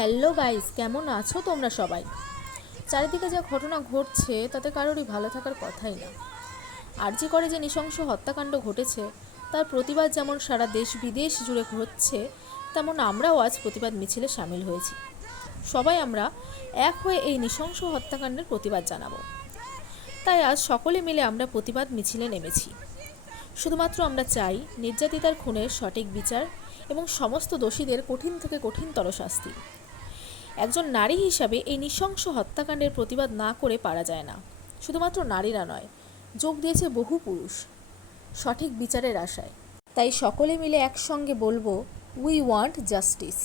Hello guys, কেমন আছো তোমরা সবাই? চারিদিকে যা ঘটনা ঘটছে তাতে কারোরই ভালো থাকার কথাই না। আরজি করে যে নৃশংস হত্যাকাণ্ড ঘটেছে তার প্রতিবাদ যেমন সারা দেশ বিদেশ জুড়ে হচ্ছে, তেমন আমরাও আজ প্রতিবাদ মিছিলে সামিল হয়েছি। সবাই আমরা এক হয়ে এই নৃশংস হত্যাকাণ্ডের প্রতিবাদ জানাবো। তাই আজ সকলে মিলে আমরা প্রতিবাদ মিছিলে নেমেছি। শুধুমাত্র আমরা চাই নির্যাতিতার খুনের সঠিক বিচার এবং সমস্ত দোষীদের কঠিন থেকে কঠিনতর শাস্তি। একজন নারী হিসাবে এই নৃশংস হত্যাকাণ্ডের প্রতিবাদ না করে পারা যায় না। শুধুমাত্র নারীরা নয়, যোগ দিয়েছে বহু পুরুষ সঠিক বিচারের আশায়। তাই সকলে মিলে একসঙ্গে বলবো, উই ওয়ান্ট জাস্টিস।